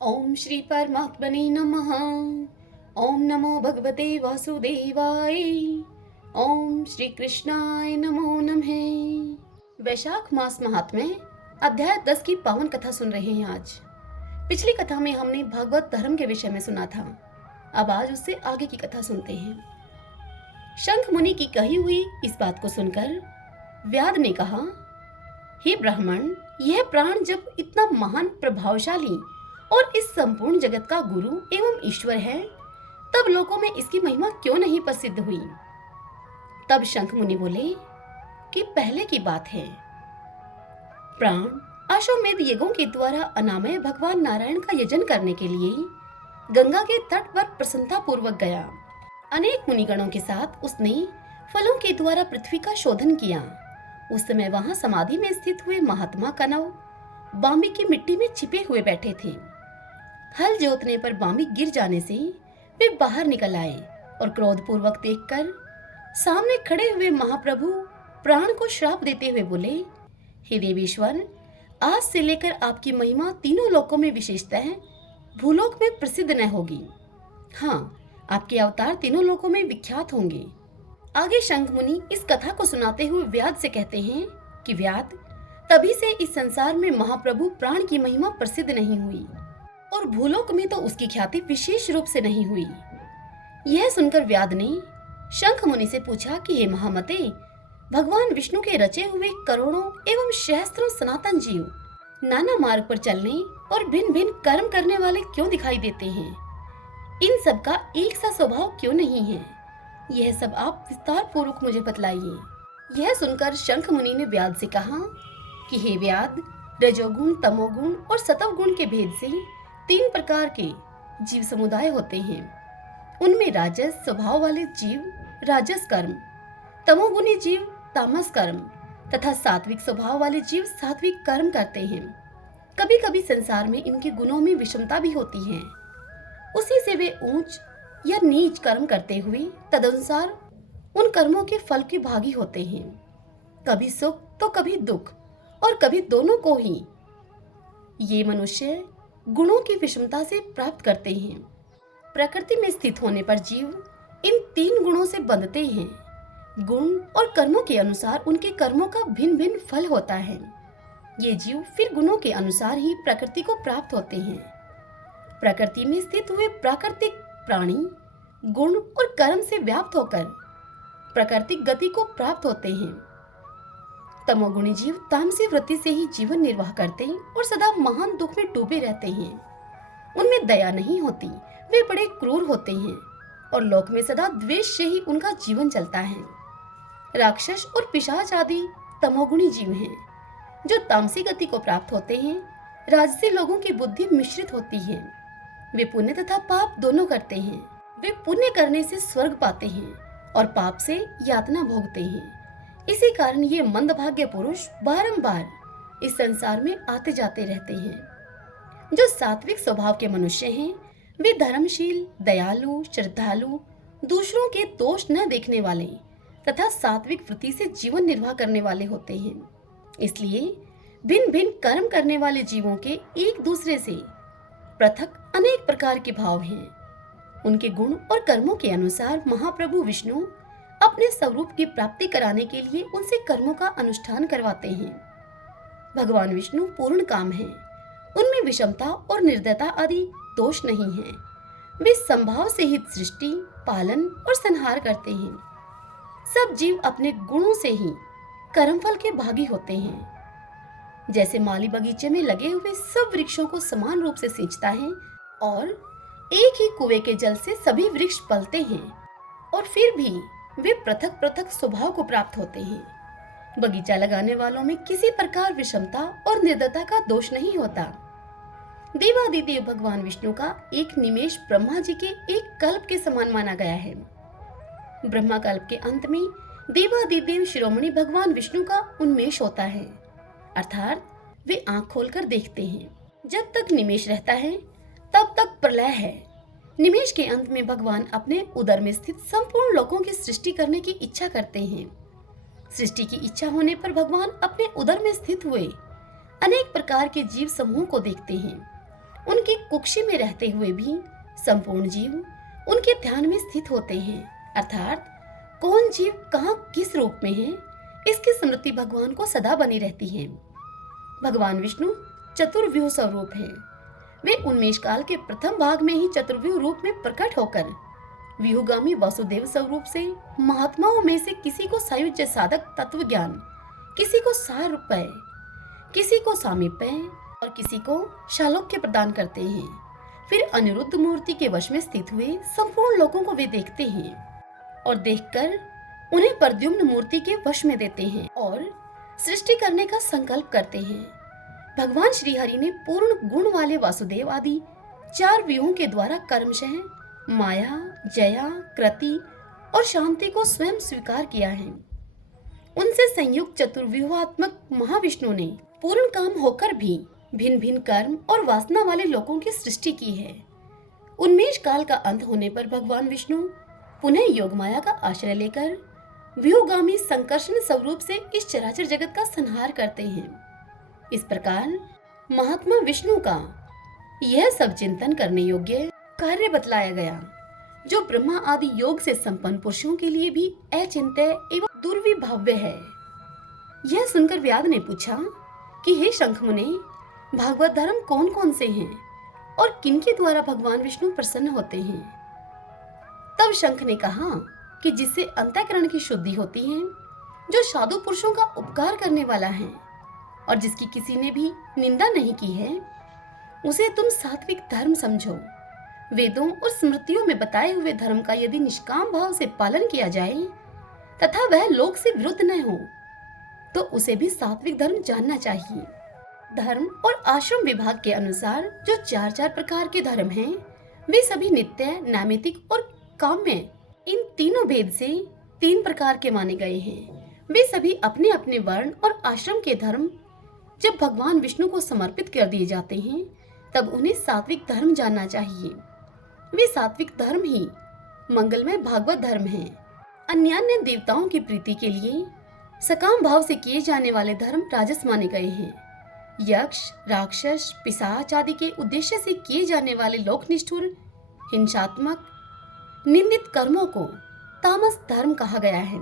ओम श्री परमात्मने नमः। ओम नमो भगवते वासुदेवाय। ओम श्री कृष्णाय नमो नमः। वैशाख मास महात्म्य अध्याय 10 की पावन कथा सुन रहे हैं आज। पिछली कथा में हमने भागवत धर्म के विषय में सुना था। अब आज उससे आगे की कथा सुनते हैं। शंख मुनि की कही हुई इस बात को सुनकर व्याध ने कहा, हे ब्राह्मण, यह प्राण जब इतना महान, प्रभावशाली और इस संपूर्ण जगत का गुरु एवं ईश्वर है, तब लोकों में इसकी महिमा क्यों नहीं प्रसिद्ध हुई। तब शंख मुनि बोले कि पहले की बात है। प्राण अश्वमेध यज्ञों के द्वारा अनामय भगवान नारायण का यजन करने के लिए गंगा के तट पर प्रसन्नता पूर्वक गया। अनेक मुनिगणों के साथ उसने फलों के द्वारा पृथ्वी का शोधन किया। उस समय वहां समाधि में स्थित हुए महात्मा कनव बांबी की मिट्टी में छिपे हुए बैठे थे। हल जोतने पर बांबी गिर जाने से वे बाहर निकल आए और क्रोधपूर्वक देखकर सामने खड़े हुए महाप्रभु प्राण को श्राप देते हुए बोले, हे देवेश्वर, आज से लेकर आपकी महिमा तीनों लोकों में विशेषतः भूलोक में प्रसिद्ध न होगी। हाँ, आपके अवतार तीनों लोकों में विख्यात होंगे। आगे शंख मुनि इस कथा को सुनाते हुए व्याध से कहते हैं कि व्याध, तभी से इस संसार में महाप्रभु प्राण की महिमा प्रसिद्ध नहीं हुई और भूलोक में तो उसकी ख्याति विशेष रूप से नहीं हुई। यह सुनकर व्याध ने शंख मुनि से पूछा कि हे महामते, भगवान विष्णु के रचे हुए करोड़ों एवं सहस्त्रों सनातन जीव नाना मार्ग पर चलने और भिन्न भिन्न कर्म करने वाले क्यों दिखाई देते हैं? इन सब का एक सा स्वभाव क्यों नहीं है? यह सब आप विस्तार पूर्वक मुझे बतलाइए। यह सुनकर शंख मुनि ने व्याध से कहा कि हे व्याध, रजोगुण, तमोगुण और सतवगुण के भेद से 3 प्रकार के जीव समुदाय होते हैं। उनमें राजस स्वभाव वाले जीव राजस कर्म, तमोगुणी जीव तामस कर्म तथा सात्विक स्वभाव वाले जीव सात्विक कर्म करते हैं। कभी कभी संसार में इनके गुणों में विषमता भी होती है। उसी से वे ऊंच या नीच कर्म करते हुए तदनुसार उन कर्मों के फल के भागी होते हैं। कभी सुख तो कभी दुख और कभी दोनों को ही ये मनुष्य गुणों की विषमता से प्राप्त करते हैं। प्रकृति में स्थित होने पर जीव इन 3 गुणों से बंधते हैं। गुण और कर्मों के अनुसार उनके कर्मों का भिन्न भिन्न फल होता है। ये जीव फिर गुणों के अनुसार ही प्रकृति को प्राप्त होते हैं। प्रकृति में स्थित हुए प्राकृतिक प्राणी गुण और कर्म से व्याप्त होकर प्राकृतिक गति को प्राप्त होते हैं। तमोगुणी जीव तामसी वृत्ति से ही जीवन निर्वाह करते और सदा महान दुख में डूबे रहते हैं। उनमें दया नहीं होती, वे बड़े क्रूर होते हैं और लोक में सदा द्वेष से ही उनका जीवन चलता है। राक्षस और पिशाच आदि तमोगुणी जीव हैं, जो तामसी गति को प्राप्त होते हैं। राजसी लोगों की बुद्धि मिश्रित होती है। वे पुण्य तथा पाप दोनों करते हैं। वे पुण्य करने से स्वर्ग पाते हैं और पाप से यातना भोगते हैं। इसी कारण ये मंदभाग्य पुरुष बारंबार इस संसार में आते जाते रहते हैं। जो सात्विक स्वभाव के मनुष्य हैं, वे धर्मशील, दयालु, श्रद्धालु, दूसरों के दोष न देखने वाले तथा सात्विक वृत्ति से जीवन निर्वाह करने वाले होते हैं। इसलिए भिन्न भिन्न कर्म करने वाले जीवों के एक दूसरे से पृथक अनेक प्रकार के भाव हैं। उनके गुण और कर्मों के अनुसार महाप्रभु विष्णु अपने स्वरूप की प्राप्ति कराने के लिए उनसे कर्मों का अनुष्ठान करवाते हैं। भगवान विष्णु पूर्ण काम हैं। उनमें विषमता और निर्दयता आदि दोष नहीं है। वे संभाव से ही सृष्टि, पालन और संहार करते हैं। सब जीव अपने गुणों से ही कर्मफल के भागी होते हैं। जैसे माली बगीचे में लगे हुए सब वृक्षों को समान रूप से सींचता है और एक ही कुएं के जल से सभी वृक्ष पलते हैं और फिर भी वे पृथक पृथक स्वभाव को प्राप्त होते हैं। बगीचा लगाने वालों में किसी प्रकार विषमता और निर्दयता का दोष नहीं होता। देवादिदेव भगवान विष्णु का एक निमेष ब्रह्मा जी के एक कल्प के समान माना गया है। ब्रह्मा कल्प के अंत में देवादिदेव शिरोमणि भगवान विष्णु का उन्मेष होता है, अर्थात वे आंख खोलकर देखते हैं। जब तक निमेष रहता है तब तक प्रलय है। निमेष के अंत में भगवान अपने उदर में स्थित संपूर्ण लोकों की सृष्टि करने की इच्छा करते हैं। सृष्टि की इच्छा होने पर भगवान अपने उदर में स्थित हुए अनेक प्रकार के जीव समूह को देखते हैं उनकी कुक्षी में रहते हुए भी संपूर्ण जीव उनके ध्यान में स्थित होते हैं, अर्थात कौन जीव कहाँ किस रूप में है, इसकी स्मृति भगवान को सदा बनी रहती है। भगवान विष्णु चतुर्व्यूह स्वरूप है। वे उन्मेष काल के प्रथम भाग में ही चतुर्व्यूह रूप में प्रकट होकर व्यूहगामी वासुदेव स्वरूप से महात्माओं में से किसी को सायुज्य साधक तत्व ज्ञान, किसी को सारूप्य, किसी को सामीप्य और किसी को शालोक्य प्रदान करते हैं। फिर अनिरुद्ध मूर्ति के वश में स्थित हुए संपूर्ण लोगों को वे देखते हैं और देखकर उन्हें प्रद्युम्न मूर्ति के वश में देते हैं और सृष्टि करने का संकल्प करते हैं। भगवान श्री हरि ने पूर्ण गुण वाले वासुदेव आदि 4 व्यूहों के द्वारा कर्मशः माया, जया, कृति और शांति को स्वयं स्वीकार किया है। उनसे संयुक्त चतुर्व्यूहात्मक महाविष्णु ने पूर्ण काम होकर भी भिन्न भिन्न कर्म और वासना वाले लोगों की सृष्टि की है। उन्मेष काल का अंत होने पर भगवान विष्णु पुनः योग माया का आश्रय लेकर व्यूहगामी संकर्षण स्वरूप से इस चराचर जगत का संहार करते हैं। इस प्रकार महात्मा विष्णु का यह सब चिंतन करने योग्य कार्य बतलाया गया, जो ब्रह्मा आदि योग से संपन्न पुरुषों के लिए भी अचिंत्य एवं दुर्विभाव्य है। यह सुनकर व्याध ने पूछा कि हे शंखमुने, भागवत धर्म कौन कौन से हैं और किनके द्वारा भगवान विष्णु प्रसन्न होते हैं? तब शंख ने कहा कि जिससे अंतःकरण की शुद्धि होती है, जो साधु पुरुषों का उपकार करने वाला है और जिसकी किसी ने भी निंदा नहीं की है, उसे तुम सात्विक धर्म समझो। वेदों और स्मृतियों में बताए हुए धर्म का यदि निष्काम भाव से पालन किया जाए तथा वह लोक से विरुद्ध न हो, तो उसे भी सात्विक धर्म जानना चाहिए। धर्म और आश्रम विभाग के अनुसार जो 4 प्रकार के धर्म हैं, वे सभी नित्य, नैमित्तिक और काम्य, इन तीनों भेद से 3 प्रकार के माने गए हैं। वे सभी अपने अपने वर्ण और आश्रम के धर्म जब भगवान विष्णु को समर्पित कर दिए जाते हैं, तब उन्हें सात्विक धर्म जानना चाहिए। वे सात्विक धर्म ही मंगलमय भागवत धर्म है। अन्यान्य देवताओं की प्रीति के लिए सकाम भाव से किए जाने वाले धर्म राजस माने गए हैं। यक्ष, राक्षस, पिशाच आदि के उद्देश्य से किए जाने वाले लोकनिष्ठुर, हिंसात्मक, निंदित कर्मों को तामस धर्म कहा गया है।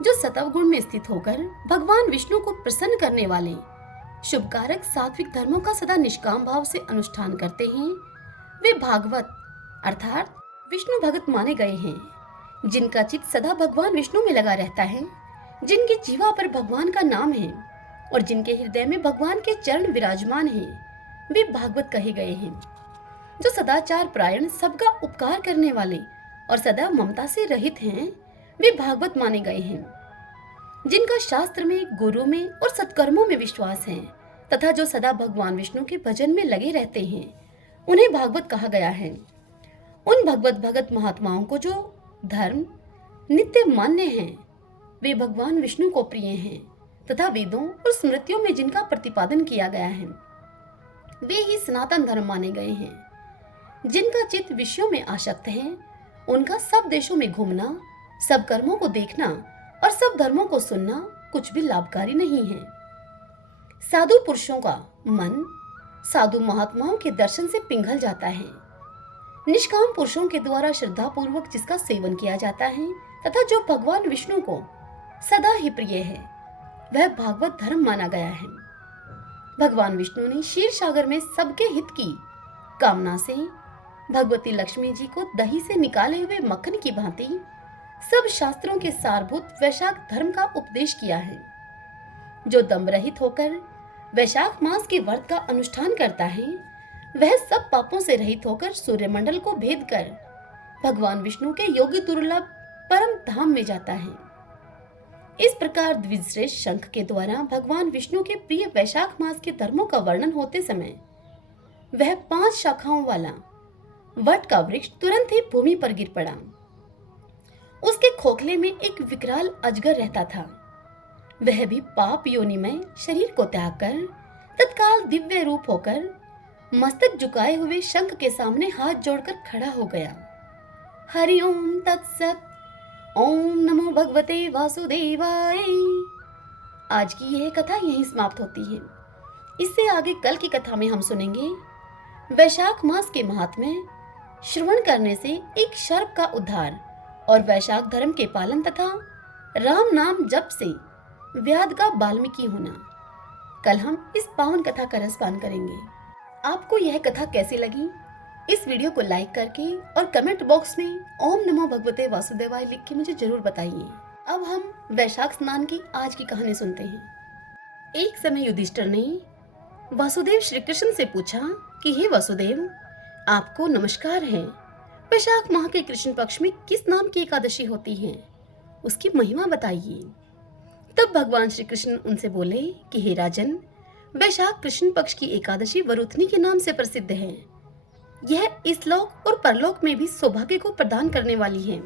जो सतव गुण में स्थित होकर भगवान विष्णु को प्रसन्न करने वाले शुभकारक सात्विक धर्मों का सदा निष्काम भाव से अनुष्ठान करते हैं, वे भागवत अर्थात विष्णु भगत माने गए हैं। जिनका चित्त सदा भगवान विष्णु में लगा रहता है, जिनकी जीवा पर भगवान का नाम है और जिनके हृदय में भगवान के चरण विराजमान हैं, वे भागवत कहे गए हैं। जो सदाचार प्रायण, सबका उपकार करने वाले और सदा ममता से रहित हैं, वे भागवत माने गए हैं। जिनका शास्त्र में, गुरु में और सत्कर्मों में विश्वास है तथा जो सदा भगवान विष्णु के भजन में लगे रहते हैं, उन्हें भागवत कहा गया है। उन भगवत भगत महात्माओं को जो धर्म नित्य मान्य हैं, वे भगवान विष्णु को प्रिय हैं तथा वेदों और स्मृतियों में जिनका प्रतिपादन किया गया है, वे ही सनातन धर्म माने गए हैं। जिनका चित्त विषयों में आसक्त है, उनका सब देशों में घूमना, सब कर्मों को देखना और सब धर्मों को सुनना कुछ भी लाभकारी नहीं है। साधु पुरुषों का मन साधु महात्माओं के दर्शन से पिघल जाता है। निष्काम पुरुषों के द्वारा श्रद्धा पूर्वक जिसका सेवन किया जाता है तथा जो भगवान विष्णु को सदा ही प्रिय है, वह भागवत धर्म माना गया है। भगवान विष्णु ने क्षीर सागर में सबके हित की कामना से भगवती लक्ष्मी जी को दही से निकाले हुए मक्खन की भांति सब शास्त्रों के सारभूत वैशाख धर्म का उपदेश किया है। जो दम रहित होकर वैशाख मास के व्रत का अनुष्ठान करता है, वह सब पापों से रहित होकर सूर्यमंडल को भेद कर भगवान विष्णु के योगी दुर्लभ परम धाम में जाता है। इस प्रकार द्विजश्रेष्ठ शंख के द्वारा भगवान विष्णु के प्रिय वैशाख मास के धर्मों का वर्णन होते समय वह 5 शाखाओं वाला वट का वृक्ष तुरंत ही भूमि पर गिर पड़ा। उसके खोखले में एक विकराल अजगर रहता था। वह भी पाप योनि में शरीर को त्याग कर तत्काल दिव्य रूप होकर मस्तक झुकाए हुए शंख के सामने हाथ जोड़कर खड़ा हो गया। हरि ओम तत्सत। ओम नमो भगवते वासुदेवाय। आज की यह कथा यहीं समाप्त होती है। इससे आगे कल की कथा में हम सुनेंगे वैशाख मास के महात्म्य श्रवण करने से एक सर्प का उद्धार और वैशाख धर्म के पालन तथा राम नाम जप से व्याध का वाल्मीकि होना। कल हम इस पावन कथा का रसपान करेंगे। आपको यह कथा कैसी लगी? इस वीडियो को लाइक करके और कमेंट बॉक्स में ओम नमो भगवते वासुदेवाय लिख के मुझे जरूर बताइए। अब हम वैशाख स्नान की आज की कहानी सुनते हैं। एक समय युधिष्ठिर ने वासुदेव श्री कृष्ण से पूछा कि हे वासुदेव, आपको नमस्कार है। वैशाख माह के कृष्ण पक्ष में किस नाम की एकादशी होती है? उसकी महिमा बताइए। तब भगवान श्री कृष्ण उनसे बोले कि हे राजन, वैशाख कृष्ण पक्ष की एकादशी वरुथनी के नाम से प्रसिद्ध है। यह इस लोक और परलोक में भी सौभाग्य को प्रदान करने वाली है।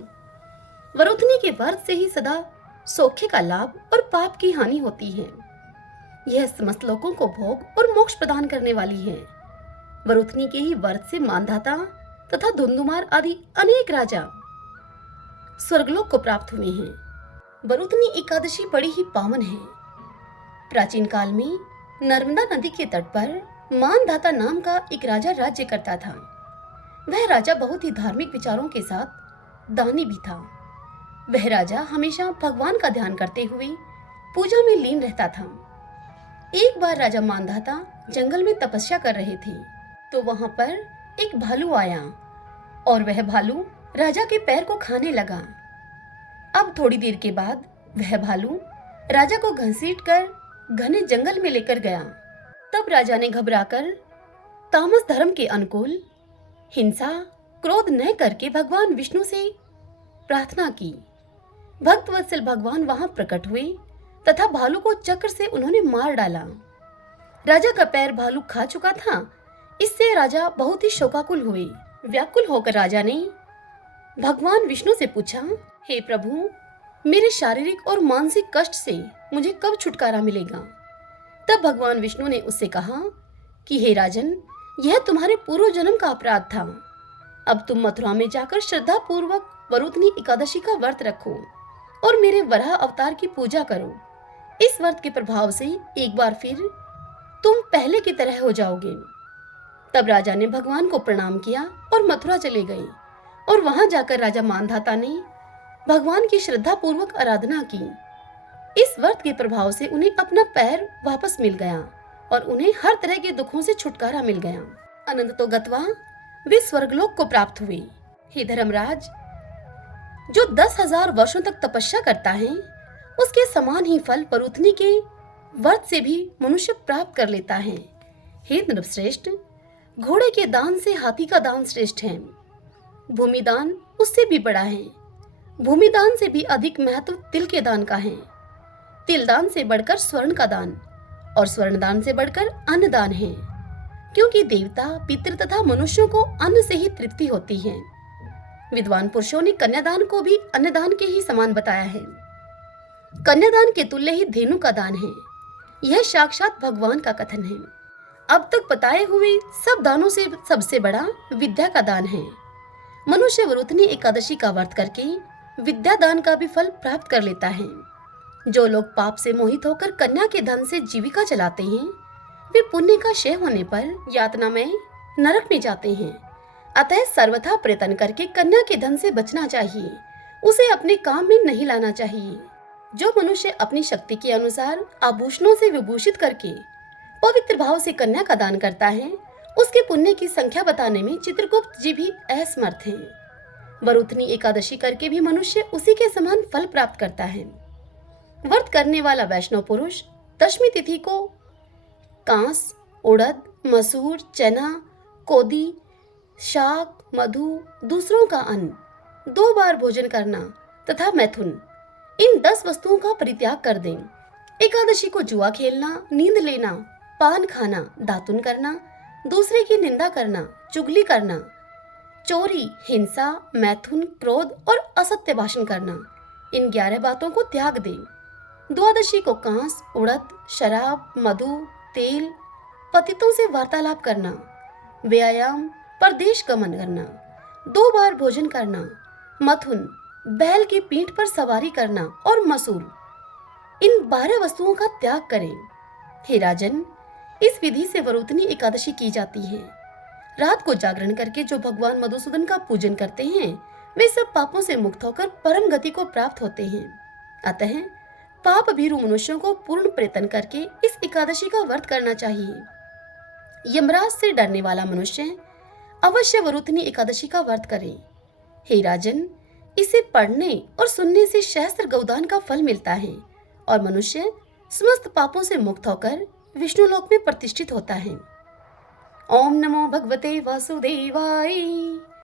वरुथनी के व्रत से ही सदा सौख्य का लाभ और पाप की हानि होती है। यह समस्त लोगों को भोग और मोक्ष प्रदान करने वाली है। वरुथनी के ही व्रत से मानधाता तथा धुंधुमार आदि अनेक राजा स्वर्गलोक को प्राप्त हुए हैं। वरुथनी एकादशी बड़ी ही पावन है। प्राचीन काल में नर्मदा नदी के तट पर मानधाता नाम का एक राजा राज्य करता था। वह राजा बहुत ही धार्मिक विचारों के साथ दानी भी था। वह राजा हमेशा भगवान का ध्यान करते हुए पूजा में लीन रहता था। एक बार राजा मानधाता जंगल में तपस्या कर रहे थे तो वहां पर एक भालू आया और वह भालू राजा के पैर को खाने लगा। अब थोड़ी देर के बाद वह भालू राजा को घसीटकर घने जंगल में लेकर गया। तब राजा ने घबराकर तामस धर्म के अनुकूल हिंसा क्रोध न करके भगवान विष्णु से प्रार्थना की। भक्तवत्सल भगवान वहां प्रकट हुए तथा भालू को चक्र से उन्होंने मार डाला। राजा का पैर भालू खा चुका था। इससे राजा बहुत ही शोकाकुल हुए। व्याकुल होकर राजा ने भगवान विष्णु से पूछा, हे प्रभु, मेरे शारीरिक और मानसिक कष्ट से मुझे कब छुटकारा मिलेगा? तब भगवान विष्णु ने उससे कहा कि हे राजन, यह तुम्हारे पूर्व जन्म का अपराध था। अब तुम मथुरा में जाकर श्रद्धा पूर्वक वरुथनी एकादशी का व्रत रखो और मेरे वराह अवतार की पूजा करो। इस व्रत के प्रभाव से एक बार फिर तुम पहले की तरह हो जाओगे। तब राजा ने भगवान को प्रणाम किया और मथुरा चले गए और वहां जाकर राजा मानधाता ने भगवान की श्रद्धा पूर्वक आराधना की। इस व्रत के प्रभाव से उन्हें अपना पैर वापस मिल गया और उन्हें हर तरह के दुखों से छुटकारा मिल गया। अनंतो गत्वा वे स्वर्गलोक को प्राप्त हुए। हे धर्मराज, जो 10,000 वर्षों तक तपस्या करता है उसके समान ही फल वरुथनी के व्रत से भी मनुष्य प्राप्त कर लेता है। हे नृपश्रेष्ठ, घोड़े के दान से हाथी का दान श्रेष्ठ है। भूमिदान उससे भी बड़ा है। भूमिदान से भी अधिक महत्व तिल के दान का है। तिल दान से बढ़कर स्वर्ण का दान और स्वर्ण दान से बढ़कर अन्न दान है, क्योंकि देवता, पितृ तथा मनुष्यों को अन्न से ही तृप्ति होती है। विद्वान पुरुषों ने कन्यादान को भी अन्नदान के ही समान बताया है। कन्यादान के तुल्य ही धेनु का दान है। यह साक्षात भगवान का कथन है। अब तक बताए हुए सब दानों से सबसे बड़ा विद्या का दान है। मनुष्य वरुथनी एकादशी का व्रत करके विद्या दान का भी फल प्राप्त कर लेता है। जो लोग पाप से मोहित होकर कन्या के धन से जीविका चलाते हैं, वे पुण्य का क्षय होने पर यातना में नरक में जाते हैं। अतः सर्वथा प्रयत्न करके कन्या के धन से बचना चाहिए। उसे अपने काम में नहीं लाना चाहिए। जो मनुष्य अपनी शक्ति के अनुसार आभूषणों से विभूषित करके पवित्र भाव से कन्या का दान करता है, उसके पुण्य की संख्या बताने में चित्रगुप्त जी भी असमर्थ हैं। वरुथनी एकादशी करके भी मनुष्य उसी के समान फल प्राप्त करता है। व्रत करने वाला वैष्णव पुरुष दशमी तिथि को कांस, उड़द, मसूर, चना, कोदी, शाक, मधु, दूसरों का अन्न, 2 बार भोजन करना तथा मैथुन, इन 10 वस्तुओं का परित्याग कर दें। एकादशी को जुआ खेलना, नींद लेना, पान खाना, दातुन करना, दूसरे की निंदा करना, चुगली करना, चोरी, हिंसा, मैथुन, क्रोध और असत्य भाषण करना, इन 11 बातों को त्याग दें। द्वादशी को कांस, उड़द, शराब, मधु, तेल, पतितों से वार्तालाप करना, व्यायाम, परदेश गमन करना, 2 बार भोजन करना, मथुन, बैल की पीठ पर सवारी करना और मसूर, इन 12 वस्तुओं का त्याग करें। हे राजन, इस विधि से वरुथनी एकादशी की जाती है। रात को जागरण करके जो भगवान मधुसूदन का पूजन करते हैं वे सब पापों से मुक्त होकर परम गति को प्राप्त होते हैं। अतः पाप भीरु मनुष्यों को पूर्ण प्रयत्न करके इस एकादशी का व्रत करना चाहिए। यमराज से डरने वाला मनुष्य अवश्य वरुथनी एकादशी का व्रत करे। हे राजन, इसे पढ़ने और सुनने से सहस्त्र गौदान का फल मिलता है और मनुष्य समस्त पापों से मुक्त होकर विष्णु लोक में प्रतिष्ठित होता है। ओम नमो भगवते वासुदेवाय।